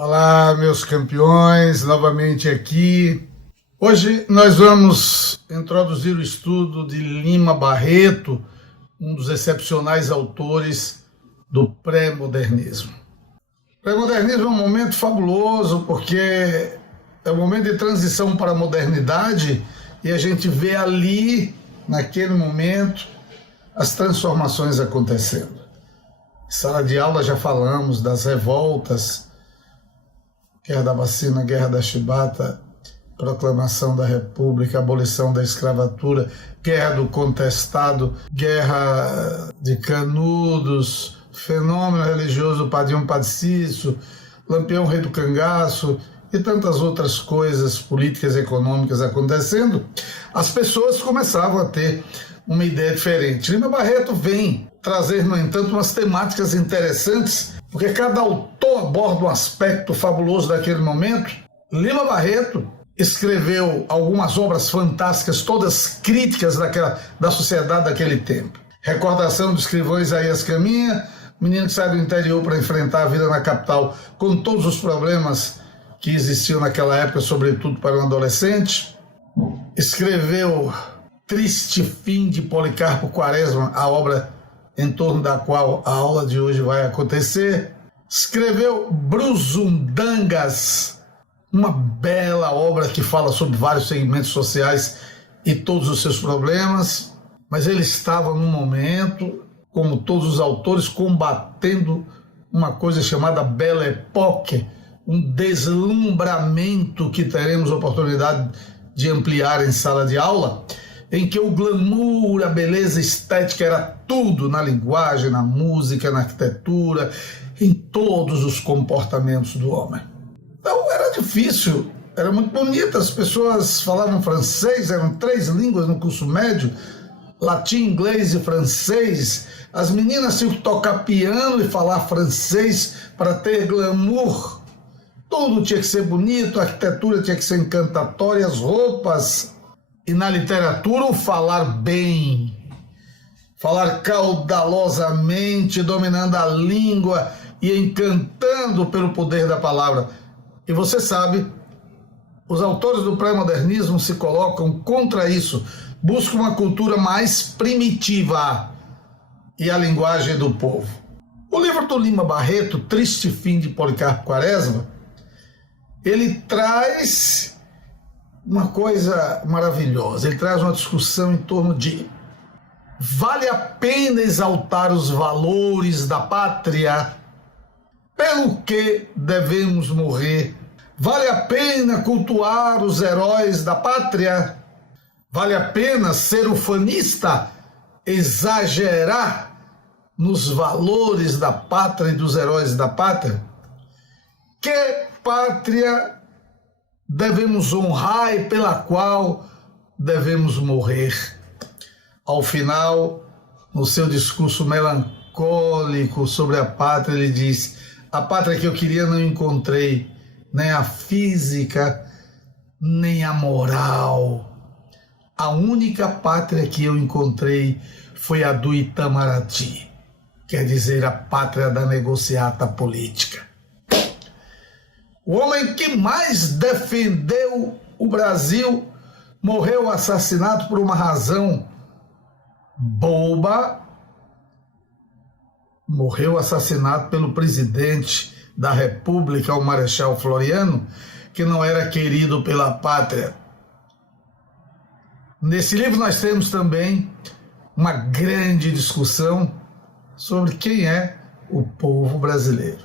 Olá, meus campeões, novamente aqui. Hoje nós vamos introduzir o estudo de Lima Barreto, um dos excepcionais autores do pré-modernismo. O pré-modernismo é um momento fabuloso porque é um momento de transição para a modernidade e a gente vê ali, naquele momento, as transformações acontecendo. Em sala de aula já falamos das revoltas, Guerra da Vacina, Guerra da Chibata, Proclamação da República, Abolição da Escravatura, Guerra do Contestado, Guerra de Canudos, Fenômeno Religioso Padrinho Padicício, Lampião Rei do Cangaço e tantas outras coisas políticas e econômicas acontecendo. As pessoas começavam a ter uma ideia diferente. Lima Barreto vem trazer, no entanto, umas temáticas interessantes, porque cada autor aborda um aspecto fabuloso daquele momento. Lima Barreto escreveu algumas obras fantásticas, todas críticas da sociedade daquele tempo. Recordação do escrivão Isaías Caminha, menino que sai do interior para enfrentar a vida na capital com todos os problemas que existiam naquela época, sobretudo para um adolescente. Escreveu Triste Fim de Policarpo Quaresma, a obra em torno da qual a aula de hoje vai acontecer. Escreveu Brusundangas, uma bela obra que fala sobre vários segmentos sociais e todos os seus problemas, mas ele estava num momento, como todos os autores, combatendo uma coisa chamada Belle Époque, um deslumbramento que teremos oportunidade de ampliar em sala de aula, em que o glamour, a beleza estética era tudo na linguagem, na música, na arquitetura, em todos os comportamentos do homem. Então era difícil, era muito bonito, as pessoas falavam francês, eram 3 línguas no curso médio, latim, inglês e francês. As meninas tinham que tocar piano e falar francês para ter glamour. Tudo tinha que ser bonito, a arquitetura tinha que ser encantatória, as roupas. E na literatura, o falar bem, falar caudalosamente, dominando a língua e encantando pelo poder da palavra. E você sabe, os autores do pré-modernismo se colocam contra isso, buscam uma cultura mais primitiva e a linguagem do povo. O livro do Lima Barreto, Triste Fim de Policarpo Quaresma, ele traz uma coisa maravilhosa, ele traz uma discussão em torno de: vale a pena exaltar os valores da pátria? Pelo que devemos morrer? Vale a pena cultuar os heróis da pátria? Vale a pena ser ufanista, exagerar nos valores da pátria e dos heróis da pátria? Que pátria devemos honrar e pela qual devemos morrer? Ao final, no seu discurso melancólico sobre a pátria, ele diz: a pátria que eu queria não encontrei, nem a física, nem a moral. A única pátria que eu encontrei foi a do Itamaraty, quer dizer, a pátria da negociata política. O homem que mais defendeu o Brasil morreu assassinado por uma razão boba. Morreu assassinado pelo presidente da República, o Marechal Floriano, que não era querido pela pátria. Nesse livro nós temos também uma grande discussão sobre quem é o povo brasileiro.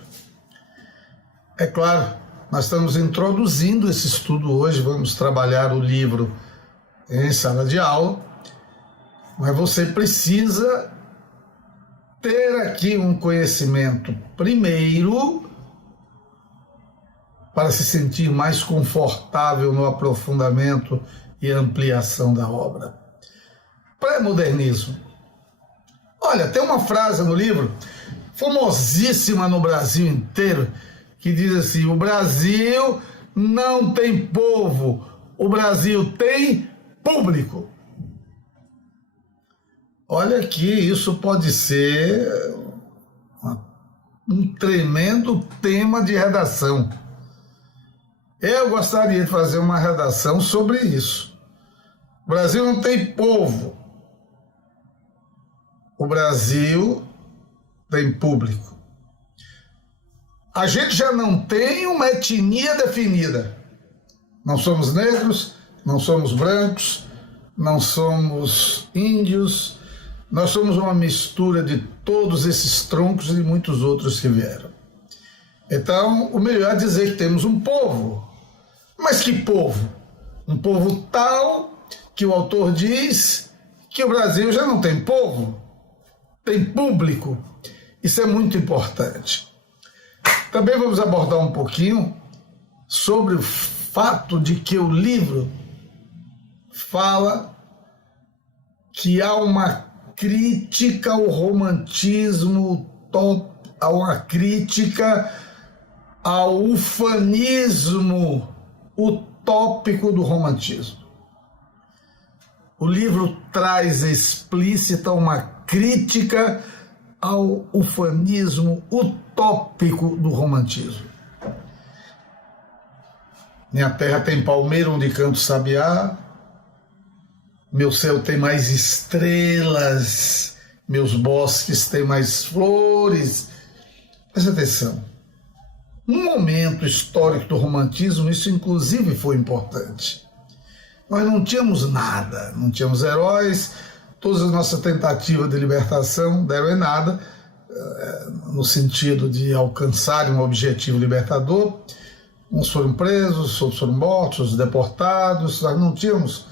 É claro, nós estamos introduzindo esse estudo hoje, vamos trabalhar o livro em sala de aula, mas você precisa ter aqui um conhecimento primeiro para se sentir mais confortável no aprofundamento e ampliação da obra. Pré-modernismo. Olha, tem uma frase no livro, famosíssima no Brasil inteiro, que diz assim: o Brasil não tem povo, o Brasil tem público. Olha que isso pode ser um tremendo tema de redação. Eu gostaria de fazer uma redação sobre isso. O Brasil não tem povo. O Brasil tem público. A gente já não tem uma etnia definida. Não somos negros, não somos brancos, não somos índios. Nós somos uma mistura de todos esses troncos e de muitos outros que vieram. Então, o melhor é dizer que temos um povo. Mas que povo? Um povo tal que o autor diz que o Brasil já não tem povo, tem público. Isso é muito importante. Também vamos abordar um pouquinho sobre o fato de que o livro fala que há uma crítica ao romantismo, há uma crítica ao ufanismo utópico do romantismo. O livro traz explícita uma crítica ao ufanismo utópico do romantismo. Minha terra tem palmeira onde canto sabiá, meu céu tem mais estrelas, meus bosques têm mais flores. Presta atenção. No momento histórico do romantismo, isso inclusive foi importante. Nós não tínhamos nada, não tínhamos heróis, todas as nossas tentativas de libertação deram em nada, no sentido de alcançar um objetivo libertador. Uns foram presos, outros foram mortos, deportados, nós não tínhamos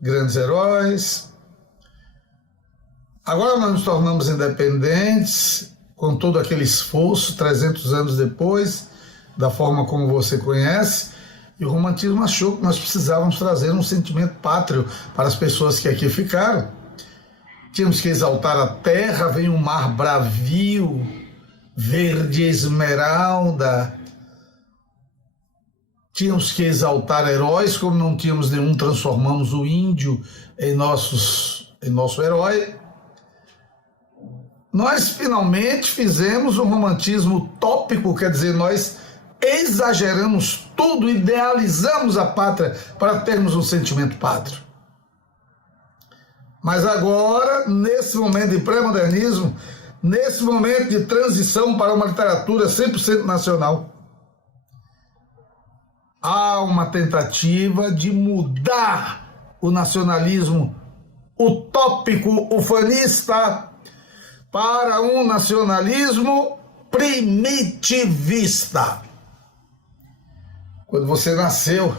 grandes heróis. Agora nós nos tornamos independentes, com todo aquele esforço, 300 anos depois, da forma como você conhece, e o romantismo achou que nós precisávamos trazer um sentimento pátrio para as pessoas que aqui ficaram. Tínhamos que exaltar a terra, vem um mar bravio, verde esmeralda. Tínhamos que exaltar heróis, como não tínhamos nenhum, transformamos o índio em nosso herói. Nós finalmente fizemos um romantismo utópico, quer dizer, nós exageramos tudo, idealizamos a pátria para termos um sentimento pátrio. Mas agora, nesse momento de pré-modernismo, nesse momento de transição para uma literatura 100% nacional, há uma tentativa de mudar o nacionalismo utópico, ufanista, para um nacionalismo primitivista. Quando você nasceu,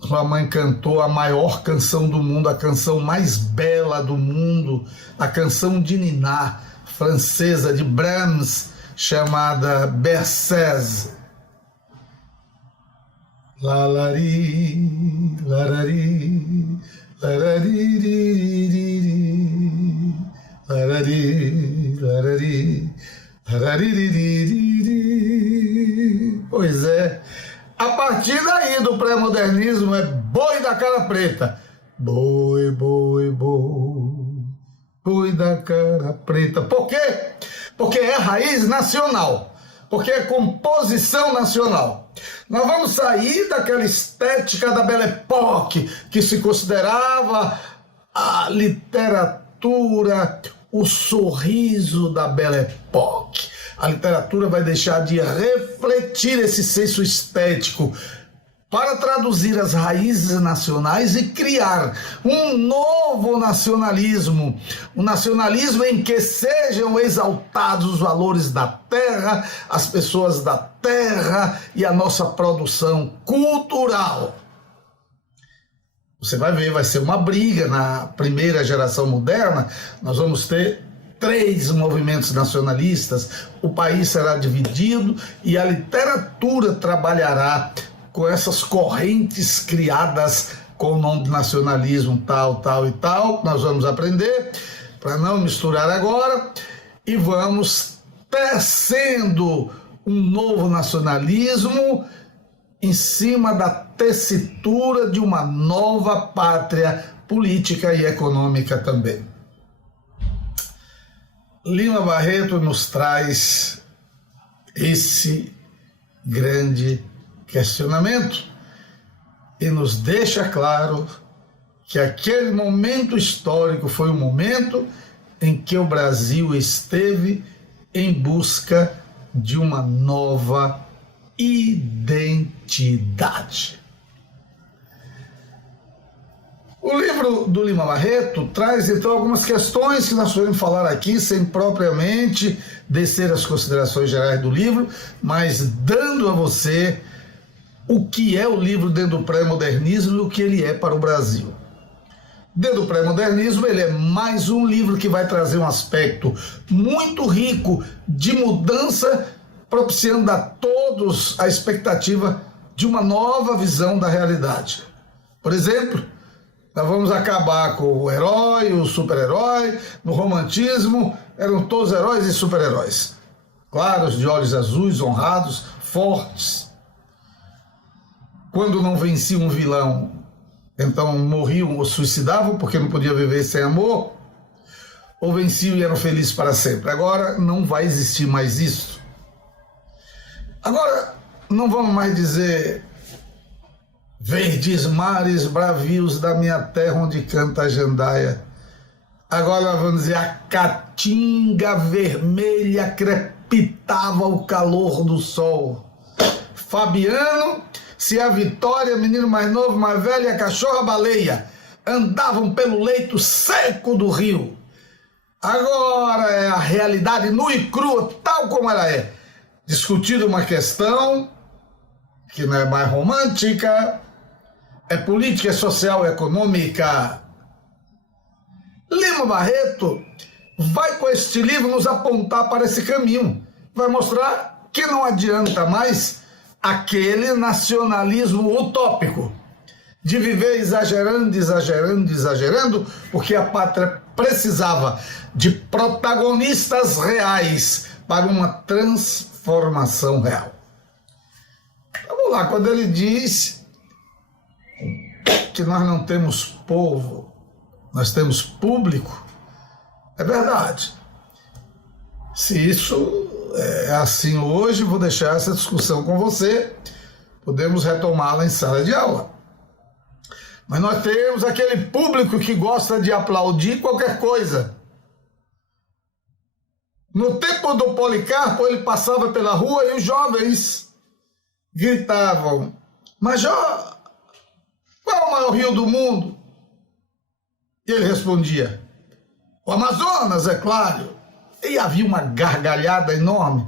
sua mãe cantou a maior canção do mundo, a canção mais bela do mundo, a canção de Niná, francesa, de Brahms, chamada Berceuse. Lalari, larari, larari, larari, larari, larari. Pois é, a partir daí do pré-modernismo é boi da cara preta. Boi, boi, boi, boi da cara preta. Por quê? Porque é raiz nacional, porque é composição nacional. Nós vamos sair daquela estética da Belle Époque, que se considerava a literatura, o sorriso da Belle Époque. A literatura vai deixar de refletir esse senso estético para traduzir as raízes nacionais e criar um novo nacionalismo, um nacionalismo em que sejam exaltados os valores da terra, as pessoas da terra e a nossa produção cultural. Você vai ver, vai ser uma briga na primeira geração moderna. Nós vamos ter 3 movimentos nacionalistas, o país será dividido e a literatura trabalhará com essas correntes criadas com o nome de nacionalismo tal, tal e tal. Nós vamos aprender, para não misturar agora, e vamos tecendo um novo nacionalismo em cima da tessitura de uma nova pátria política e econômica também. Lima Barreto nos traz esse grande questionamento e nos deixa claro que aquele momento histórico foi o momento em que o Brasil esteve em busca de uma nova identidade. O livro do Lima Barreto traz então algumas questões que nós podemos falar aqui sem propriamente descer as considerações gerais do livro, mas dando a você o que é o livro dentro do pré-modernismo e o que ele é para o Brasil. Dentro do pré-modernismo, ele é mais um livro que vai trazer um aspecto muito rico de mudança, propiciando a todos a expectativa de uma nova visão da realidade. Por exemplo, nós vamos acabar com o herói, o super-herói. No romantismo, eram todos heróis e super-heróis. Claros, de olhos azuis, honrados, fortes. Quando não venciam um vilão, então morriam ou suicidavam porque não podia viver sem amor, ou venciam e eram felizes para sempre. Agora não vai existir mais isso. Agora não vamos mais dizer verdes mares bravios da minha terra onde canta a jandaia. Agora nós vamos dizer a caatinga vermelha crepitava o calor do sol. Fabiano, se a Vitória, menino mais novo, mais velho, e a cachorra baleia andavam pelo leito seco do rio. Agora é a realidade nua e crua, tal como ela é. Discutindo uma questão que não é mais romântica, é política, é social, é econômica. Lima Barreto vai com este livro nos apontar para esse caminho. Vai mostrar que não adianta mais aquele nacionalismo utópico de viver exagerando, exagerando, exagerando, porque a pátria precisava de protagonistas reais para uma transformação real. Vamos lá, quando ele diz que nós não temos povo, nós temos público, é verdade. Se isso é assim hoje, vou deixar essa discussão com você, podemos retomá-la em sala de aula. Mas nós temos aquele público que gosta de aplaudir qualquer coisa. No tempo do Policarpo, ele passava pela rua e os jovens gritavam: Major, qual é o maior rio do mundo? E ele respondia: o Amazonas, é claro. E havia uma gargalhada enorme.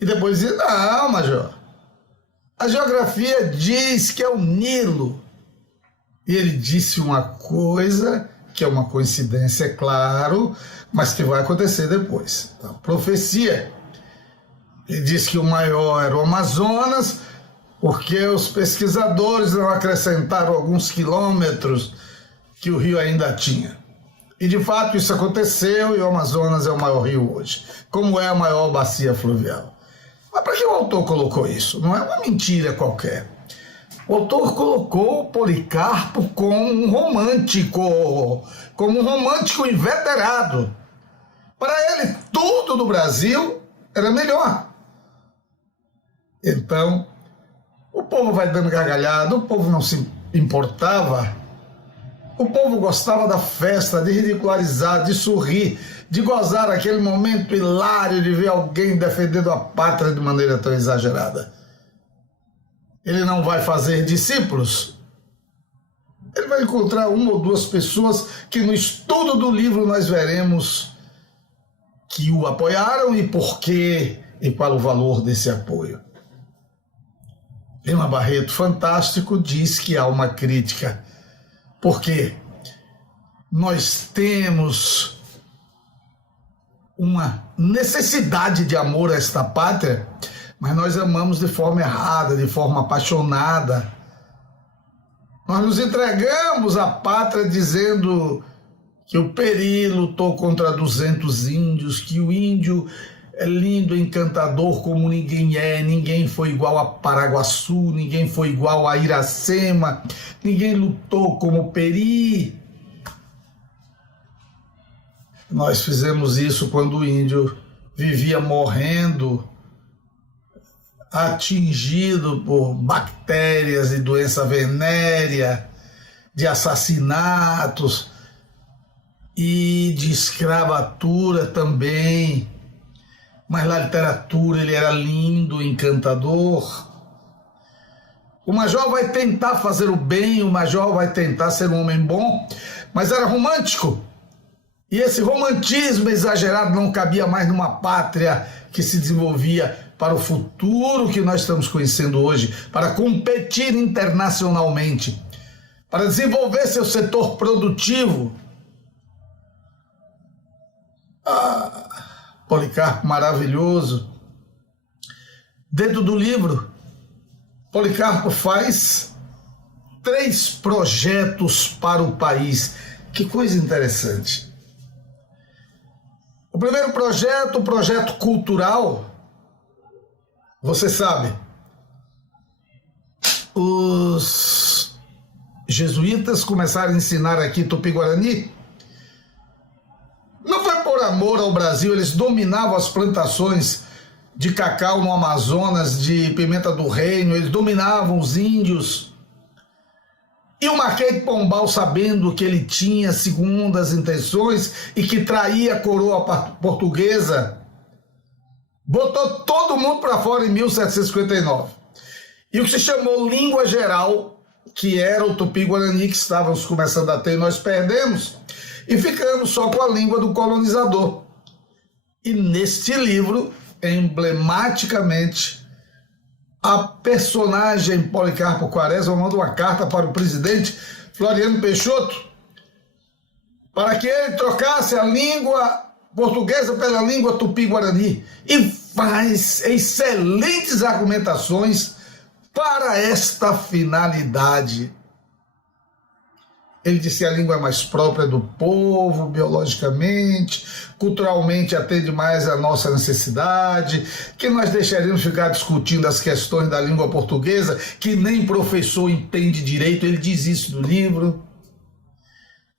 E depois dizia: não, Major, a geografia diz que é o Nilo. E ele disse uma coisa que é uma coincidência, é claro, mas que vai acontecer depois. A profecia. Ele disse que o maior era o Amazonas, porque os pesquisadores não acrescentaram alguns quilômetros que o rio ainda tinha. E de fato isso aconteceu e o Amazonas é o maior rio hoje, como é a maior bacia fluvial. Mas para que o autor colocou isso? Não é uma mentira qualquer. O autor colocou o Policarpo como um romântico inveterado. Para ele, tudo do Brasil era melhor. Então, o povo vai dando gargalhada, o povo não se importava. O povo gostava da festa, de ridicularizar, de sorrir, de gozar aquele momento hilário de ver alguém defendendo a pátria de maneira tão exagerada. Ele não vai fazer discípulos. Ele vai encontrar uma ou duas pessoas que no estudo do livro nós veremos que o apoiaram e por quê e qual o valor desse apoio. Lima Barreto, fantástico, diz que há uma crítica. Porque nós temos uma necessidade de amor a esta pátria, mas nós amamos de forma errada, de forma apaixonada. Nós nos entregamos à pátria dizendo que o Peri lutou contra 200 índios, que o índio é lindo, encantador como ninguém é, ninguém foi igual a Paraguaçu, ninguém foi igual a Iracema, ninguém lutou como o Peri. Nós fizemos isso quando o índio vivia morrendo atingido por bactérias e doença venérea, de assassinatos e de escravatura também. Mas na literatura ele era lindo, encantador. O Major vai tentar fazer o bem, o Major vai tentar ser um homem bom, mas era romântico. E esse romantismo exagerado não cabia mais numa pátria que se desenvolvia para o futuro que nós estamos conhecendo hoje, para competir internacionalmente, para desenvolver seu setor produtivo. Policarpo maravilhoso. Dentro do livro, Policarpo faz 3 projetos para o país. Que coisa interessante. O primeiro projeto, o projeto cultural, você sabe, os jesuítas começaram a ensinar aqui Tupi-Guarani. Não foi por amor ao Brasil, eles dominavam as plantações de cacau no Amazonas, de pimenta do reino, eles dominavam os índios. E o Marquês de Pombal, sabendo que ele tinha segundas intenções e que traía a coroa portuguesa, botou todo mundo para fora em 1759. E o que se chamou língua geral, que era o Tupi-Guarani, que estávamos começando a ter, nós perdemos, e ficamos só com a língua do colonizador. E neste livro, emblematicamente, a personagem Policarpo Quaresma manda uma carta para o presidente Floriano Peixoto para que ele trocasse a língua portuguesa pela língua Tupi-Guarani e faz excelentes argumentações para esta finalidade. Ele disse que a língua é mais própria do povo, biologicamente, culturalmente atende mais à nossa necessidade, que nós deixaríamos ficar discutindo as questões da língua portuguesa, que nem professor entende direito, ele diz isso no livro.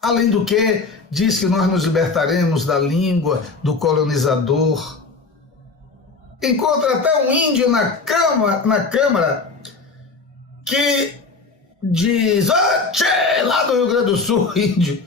Além do que, diz que nós nos libertaremos da língua do colonizador. Encontra até um índio na Câmara que diz, lá do Rio Grande do Sul, índio,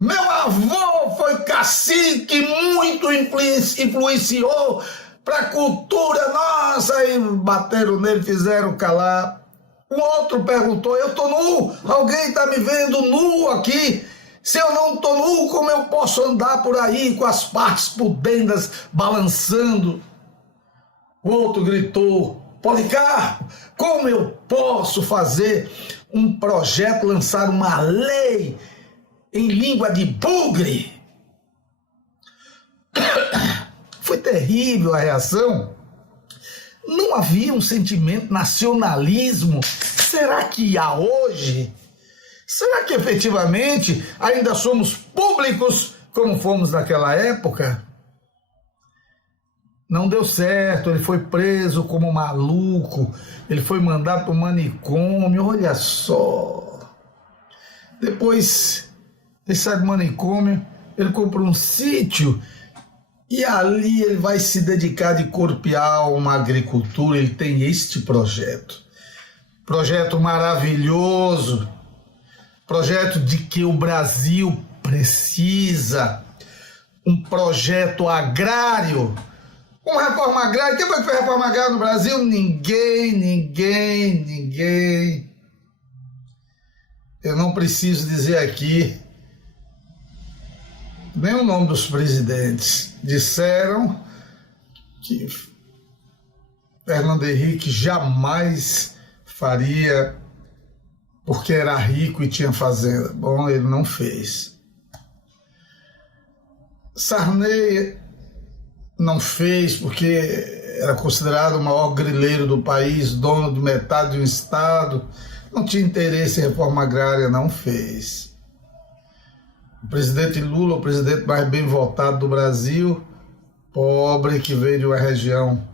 meu avô foi cacique, muito influenciou para a cultura nossa, e bateram nele, fizeram calar. O outro perguntou, eu estou nu, alguém está me vendo nu aqui? Se eu não estou nu, como eu posso andar por aí com as partes pudendas balançando? O outro gritou, Policarpo, como eu posso fazer um projeto, lançar uma lei em língua de bugre? Foi terrível a reação. Não havia um sentimento de nacionalismo. Será que há hoje? Será que efetivamente ainda somos públicos como fomos naquela época? Não deu certo, ele foi preso como maluco, ele foi mandado para o manicômio, olha só. Depois ele sai do manicômio, ele compra um sítio e ali ele vai se dedicar de corpo e alma à agricultura. Ele tem este projeto maravilhoso, projeto de que o Brasil precisa, um projeto agrário. Uma reforma agrária. Quem foi que fez reforma agrária no Brasil? Ninguém. Eu não preciso dizer aqui nem o nome dos presidentes. Disseram que Fernando Henrique jamais faria porque era rico e tinha fazenda. Bom, ele não fez. Sarney não fez porque era considerado o maior grileiro do país, dono de metade do estado, não tinha interesse em reforma agrária, não fez. O presidente Lula, o presidente mais bem votado do Brasil, pobre, que veio de uma região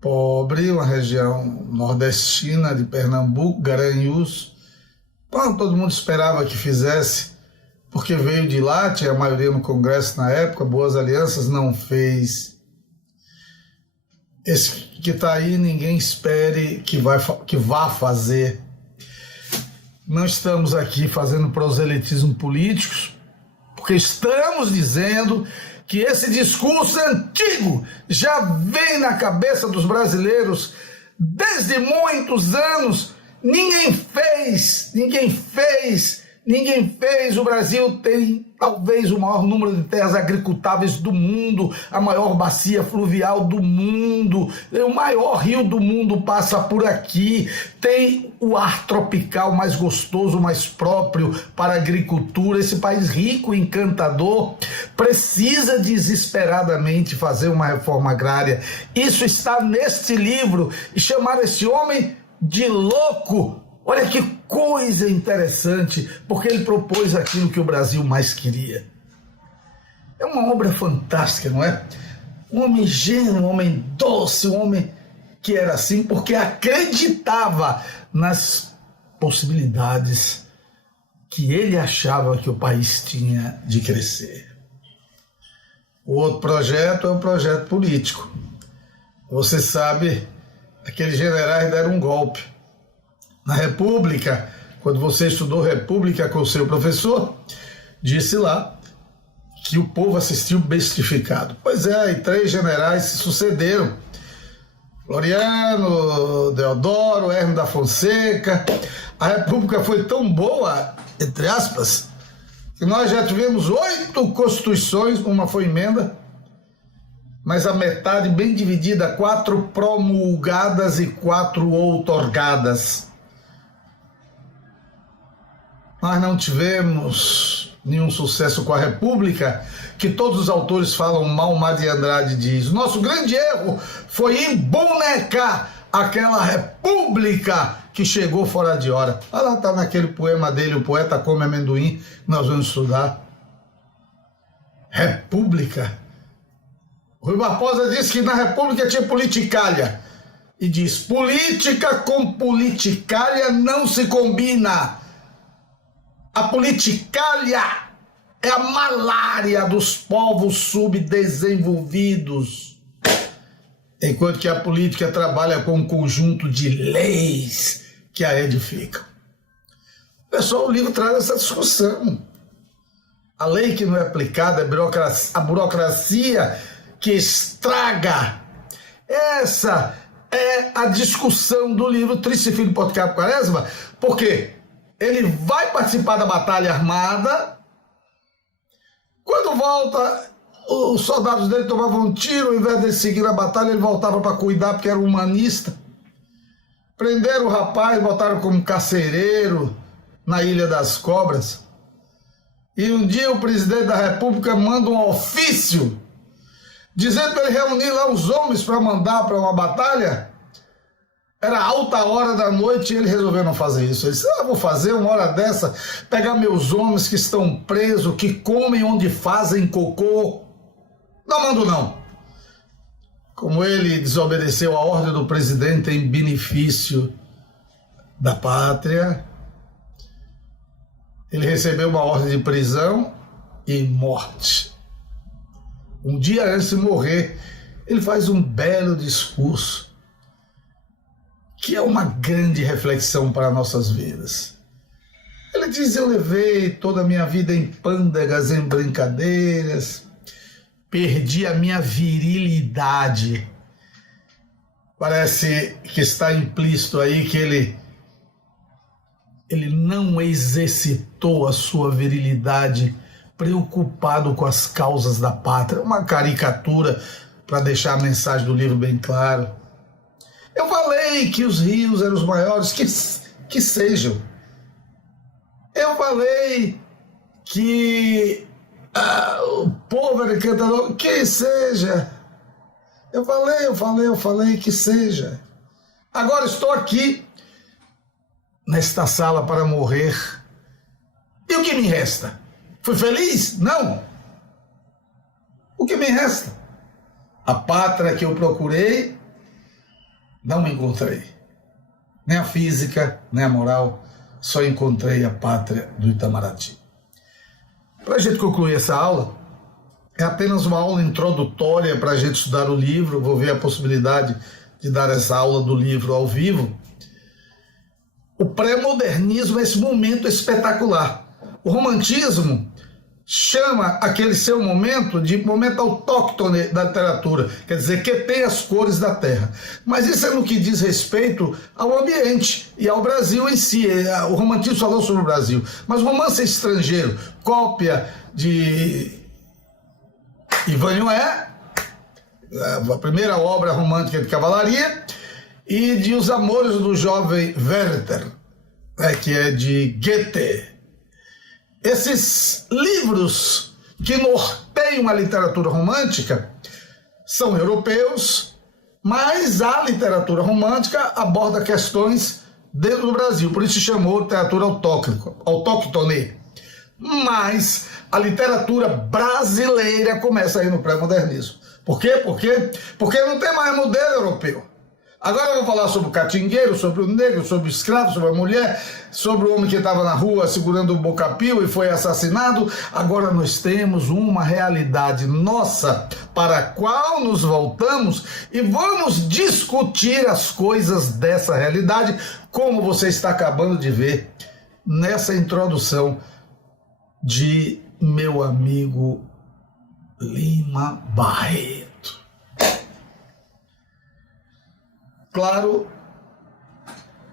pobre, uma região nordestina de Pernambuco, Garanhuns. Bom, todo mundo esperava que fizesse, porque veio de lá, tinha a maioria no Congresso na época, boas alianças, não fez. Esse que está aí, ninguém espere que vá fazer. Não estamos aqui fazendo proselitismo político, porque estamos dizendo que esse discurso antigo já vem na cabeça dos brasileiros desde muitos anos. Ninguém fez. O Brasil tem talvez o maior número de terras agricultáveis do mundo, a maior bacia fluvial do mundo, o maior rio do mundo passa por aqui, tem o ar tropical mais gostoso, mais próprio para a agricultura. Esse país rico e encantador precisa desesperadamente fazer uma reforma agrária. Isso está neste livro, e chamar esse homem de louco, olha que coisa interessante, porque ele propôs aquilo que o Brasil mais queria. É uma obra fantástica, não é? Um homem gênio, um homem doce, um homem que era assim porque acreditava nas possibilidades que ele achava que o país tinha de crescer. O outro projeto é um projeto político. Você sabe, aqueles generais deram um golpe. Na República, quando você estudou República com o seu professor, disse lá que o povo assistiu bestificado. Pois é, e 3 generais se sucederam. Floriano, Deodoro, Hermes da Fonseca. A República foi tão boa, entre aspas, que nós já tivemos 8 constituições, uma foi emenda, mas a metade bem dividida, 4 promulgadas e 4 outorgadas. Nós não tivemos nenhum sucesso com a República, que todos os autores falam mal. Mar de Andrade diz: nosso grande erro foi embonecar aquela República que chegou fora de hora. Olha lá, está naquele poema dele, O Poeta Come Amendoim, nós vamos estudar. República. Rui Barbosa disse que na República tinha politicalha. E diz: política com politicalha não se combina. A politicalha é a malária dos povos subdesenvolvidos, enquanto que a política trabalha com um conjunto de leis que a edificam. Pessoal, o livro traz essa discussão. A lei que não é aplicada, a burocracia que estraga. Essa é a discussão do livro Trício Filho Policarpo Quaresma, porque ele vai participar da batalha armada. Quando volta, os soldados dele tomavam um tiro, ao invés de seguir a batalha, ele voltava para cuidar, porque era humanista. Prenderam o rapaz, botaram como carcereiro na Ilha das Cobras. E um dia o presidente da República manda um ofício dizendo para ele reunir lá os homens para mandar para uma batalha. Era alta hora da noite e ele resolveu não fazer isso. Ele disse: vou fazer uma hora dessa, pegar meus homens que estão presos, que comem onde fazem cocô. Não mando não. Como ele desobedeceu a ordem do presidente em benefício da pátria, ele recebeu uma ordem de prisão e morte. Um dia antes de morrer, ele faz um belo discurso, que é uma grande reflexão para nossas vidas. Ele diz: eu levei toda a minha vida em pândegas, em brincadeiras, perdi a minha virilidade. Parece que está implícito aí que ele não exercitou a sua virilidade preocupado com as causas da pátria. Uma caricatura para deixar a mensagem do livro bem claro. Eu falei que os rios eram os maiores, que sejam. Eu falei que o povo era encantador, que seja. Eu falei que seja. Agora estou aqui, nesta sala para morrer. E o que me resta? Fui feliz? Não. O que me resta? A pátria que eu procurei, não me encontrei. Nem a física, nem a moral, só encontrei a pátria do Itamaraty. Para a gente concluir essa aula, É apenas uma aula introdutória para a gente estudar o livro. Vou ver a possibilidade de dar essa aula do livro ao vivo. O pré-modernismo é esse momento espetacular. O romantismo chama aquele seu momento de momento autóctone da literatura, quer dizer, que tem as cores da terra. Mas isso é no que diz respeito ao ambiente e ao Brasil em si. O romantismo falou sobre o Brasil, mas o romance estrangeiro, cópia de Ivan Hué, a primeira obra romântica de cavalaria, e de Os Amores do Jovem Werther, que é de Goethe. Esses livros que norteiam a literatura romântica são europeus, mas a literatura romântica aborda questões dentro do Brasil, por isso se chamou literatura autóctone. Mas a literatura brasileira começa aí no pré-modernismo. Por quê? Porque não tem mais modelo europeu. Agora eu vou falar sobre o catingueiro, sobre o negro, sobre o escravo, sobre a mulher, sobre o homem que estava na rua segurando o bocapio e foi assassinado. Agora nós temos uma realidade nossa para a qual nos voltamos e vamos discutir as coisas dessa realidade, como você está acabando de ver nessa introdução de meu amigo Lima Barreto. Claro,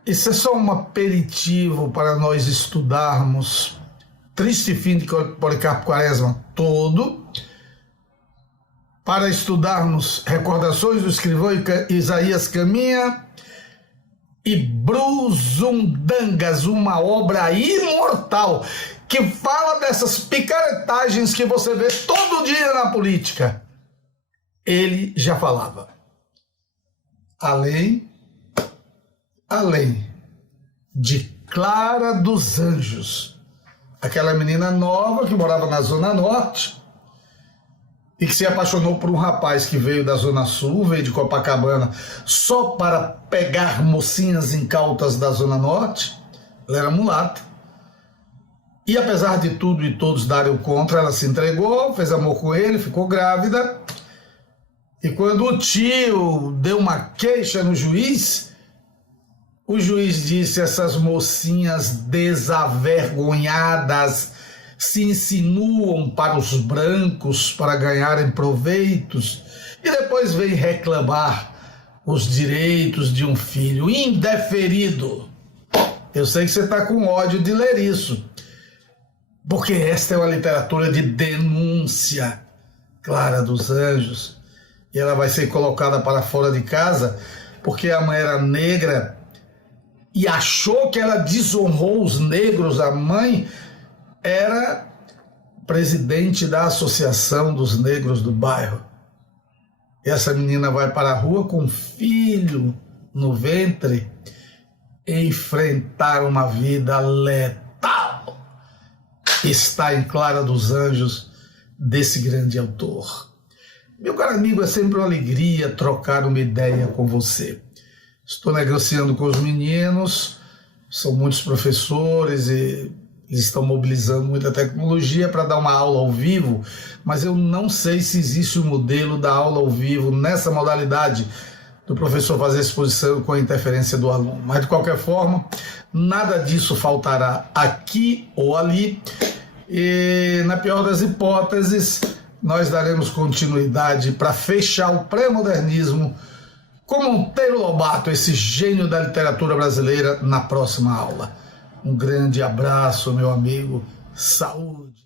isso é só um aperitivo para nós estudarmos Triste Fim de Policarpo Quaresma todo, para estudarmos Recordações do Escrivão Isaías Caminha e Brusundangas, uma obra imortal que fala dessas picaretagens que você vê todo dia na política. Ele já falava. Além de Clara dos Anjos, aquela menina nova que morava na Zona Norte e que se apaixonou por um rapaz que veio da Zona Sul, veio de Copacabana, só para pegar mocinhas incautas da Zona Norte. Ela era mulata. E apesar de tudo e todos darem o contra, ela se entregou, fez amor com ele, ficou grávida. E quando o tio deu uma queixa no juiz, o juiz disse: essas mocinhas desavergonhadas se insinuam para os brancos para ganharem proveitos e depois vem reclamar os direitos de um filho indeferido. Eu sei que você está com ódio de ler isso, porque esta é uma literatura de denúncia. Clara dos Anjos. E ela vai ser colocada para fora de casa porque a mãe era negra e achou que ela desonrou os negros. A mãe era presidente da Associação dos Negros do bairro. E essa menina vai para a rua com um filho no ventre enfrentar uma vida letal. Está em Clara dos Anjos, desse grande autor. Meu caro amigo, é sempre uma alegria trocar uma ideia com você. Estou negociando com os meninos, são muitos professores e eles estão mobilizando muita tecnologia para dar uma aula ao vivo, mas eu não sei se existe um modelo da aula ao vivo nessa modalidade do professor fazer exposição com a interferência do aluno. Mas, de qualquer forma, nada disso faltará aqui ou ali. E, na pior das hipóteses, nós daremos continuidade para fechar o pré-modernismo com Monteiro Lobato, esse gênio da literatura brasileira, na próxima aula. Um grande abraço, meu amigo. Saúde!